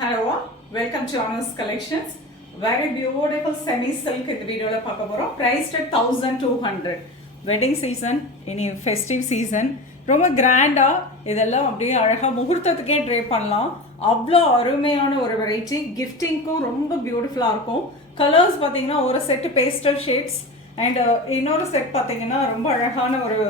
Hello, welcome to Honors Collections. Very beautiful semi-silk in the video la paaka porom. Priced at 1200. Wedding season, any festive season. ரொம்ப கிராண்டா இதெல்லாம் அப்படியே அழகாக முகூர்த்தத்துக்கே tray பண்ணலாம். அவ்வளோ அருமையான ஒரு வெரைட்டி. கிஃப்டிங்க்கும் ரொம்ப பியூட்டிஃபுல்லாக இருக்கும். கலர்ஸ் பார்த்தீங்கன்னா ஒரு செட்டு பேஸ்டல் ஷேட்ஸ் அண்ட் இன்னொரு செட் பார்த்தீங்கன்னா ரொம்ப அழகான ஒரு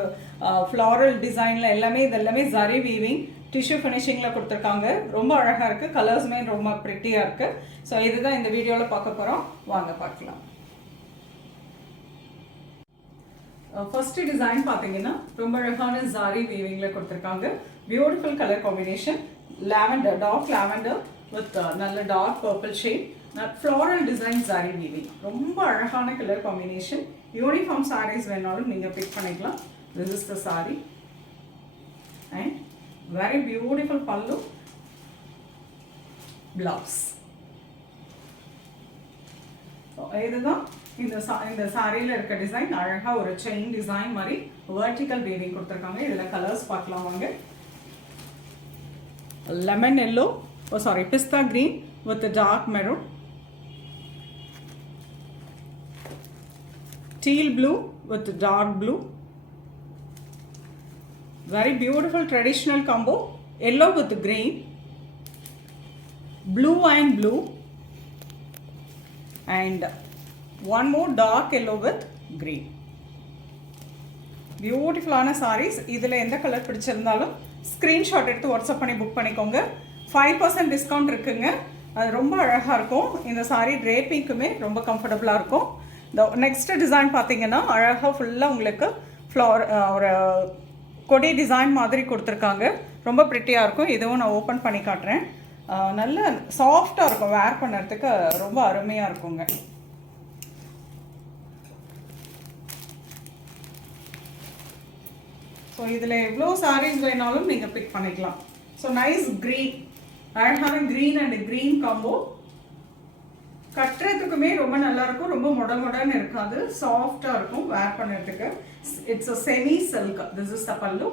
ஃப்ளாரல் டிசைனில் இதெல்லாமே ஜரி வீவிங் டிஷ்யூ ஃபினிஷிங்கில் கொடுத்துருக்காங்க. ரொம்ப அழகாக இருக்குது. கலர்ஸுமே ரொம்ப ப்ரிட்டியாக இருக்குது. ஸோ இதுதான் இந்த வீடியோவில் பார்க்க போகிறோம். வாங்க பார்க்கலாம். ஃபர்ஸ்ட் டிசைன் பார்த்தீங்கன்னா ரொம்ப அழகான ஜாரி வீவிங்கில் கொடுத்துருக்காங்க. Beautiful colour combination. Lavender, dark lavender with நல்ல dark purple shade. Floral design zari weaving. ரொம்ப அழகான கலர் காம்பினேஷன். யூனிஃபார்ம் சாரீஸ் வேணாலும் நீங்கள் பிக் பண்ணிக்கலாம். This is the sorry and very beautiful pallu, blouse. So இதுதான் இந்த சாரியில் இருக்க டிசைன். அழகா ஒரு செயின் டிசைன் மாதிரி வெர்டிக்கல் வீவிங் கொடுத்துருக்காங்க. இதில் கலர்ஸ் பார்க்கலாம் வாங்க. Lemon yellow, pista green with dark maroon, teal blue with dark blue. Very beautiful traditional combo. Yellow with green, blue and blue, and one more dark yellow with green. Beautiful ஆன sarees. இதில் எந்த colour பிடிச்சிருந்தாலும் screenshot எடுத்து WhatsApp பண்ணி book பண்ணிக்கோங்க. 5% discount இருக்குங்க. அது ரொம்ப அழகாக இருக்கும். இந்த சாரீ ட்ரேப்பிங்க்குமே ரொம்ப கம்ஃபர்டபுளாக இருக்கும். இந்த நெக்ஸ்ட் டிசைன் பார்த்தீங்கன்னா அழகாக ஃபுல்லாக உங்களுக்கு ஒரு கொடி டிசைன் மாதிரி கொடுத்துருக்காங்க. ரொம்ப ப்ரிட்டியாக இருக்கும். இதுவும் நான் ஓப்பன் பண்ணி காட்டுறேன். நல்ல சாஃப்டாக இருக்கும். வேர் பண்ணுறதுக்கு ரொம்ப அருமையாக இருக்குங்க. ஸோ இதில் எவ்வளோ சாரீஸ் வேணாலும் நீங்கள் பிக் பண்ணிக்கலாம். ஸோ நைஸ் க்ரீன், அழகான க்ரீன் அண்ட் க்ரீன் காம்போ. கட்டுறதுக்குமே ரொம்ப நல்லாயிருக்கும். ரொம்ப மொடன்னு இருக்காது. சாஃப்டாக இருக்கும் வேர் பண்ணுறதுக்கு. It's a semi silk. This is the pallu.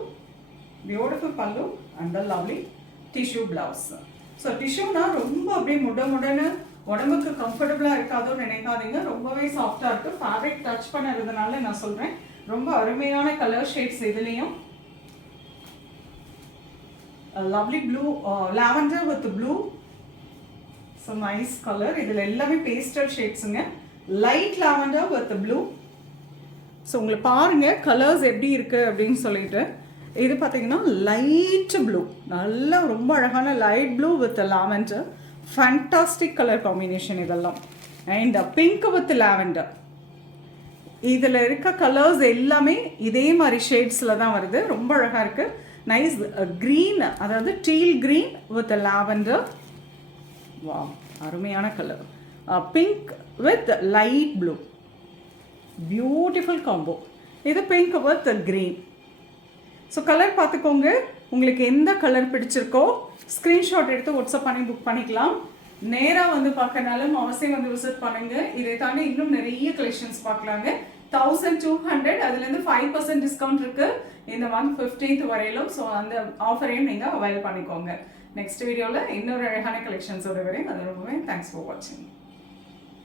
Beautiful pallu and the lovely tissue blouse. So டிஷ்யூனா ரொம்ப அப்படியே முடன்னு உடம்புக்கு கம்ஃபர்டபுளாக இருக்காதுன்னு நினைக்காதீங்க. ரொம்பவே சாஃப்டாக இருக்குது. ஃபேப்ரிக் டச் பண்ணுறதுனால நான் சொல்கிறேன். ரொம்ப அருமையான கலர் ஷேட்ஸ் இதுலேயும். Lovely blue, lavender with blue. So nice colour. இதில் எல்லாமே பேஸ்டல் ஷேட்ஸுங்க. Light lavender with blue. So உங்களுக்கு பாருங்கள் கலர்ஸ் எப்படி இருக்குது அப்படின்னு சொல்லிட்டு. இது பார்த்தீங்கன்னா லைட் ப்ளூ, நல்ல ரொம்ப அழகான light blue with lavender. Fantastic colour combination இதெல்லாம். And pink with lavender. இதில் இருக்க கலர்ஸ் எல்லாமே இதே மாதிரி ஷேட்ஸில் தான் வருது. ரொம்ப அழகாக இருக்குது. நைஸ் க்ரீன், அதாவது டீல் க்ரீன் வித் லாவெண்டர். வா, அருமையான colour. Pink with light blue. Beautiful combo. இது pink with green. So colour பார்த்துக்கோங்க. உங்களுக்கு எந்த கலர் பிடிச்சிருக்கோ ஸ்க்ரீன்ஷாட் எடுத்து வாட்ஸ்அப் பண்ணி புக் பண்ணிக்கலாம். நேராக வந்து பார்க்கனாலும் அவசியம் வந்து விசிட் பண்ணுங்கள். இதை தாண்டி இன்னும் நிறைய கலெக்ஷன்ஸ் பார்க்கலாங்க. 1200. அதுலேருந்து 5% டிஸ்கவுண்ட் இருக்குது இந்த மந்த் 15th வரையிலும். ஸோ அந்த ஆஃபரையும் நீங்கள் அவைல் பண்ணிக்கோங்க. நெக்ஸ்ட் வீடியோவில் இன்னொரு அழகான கலெக்ஷன்ஸோட வரேன். அது ரொம்பவே தேங்க்ஸ் ஃபார் வாட்சிங்.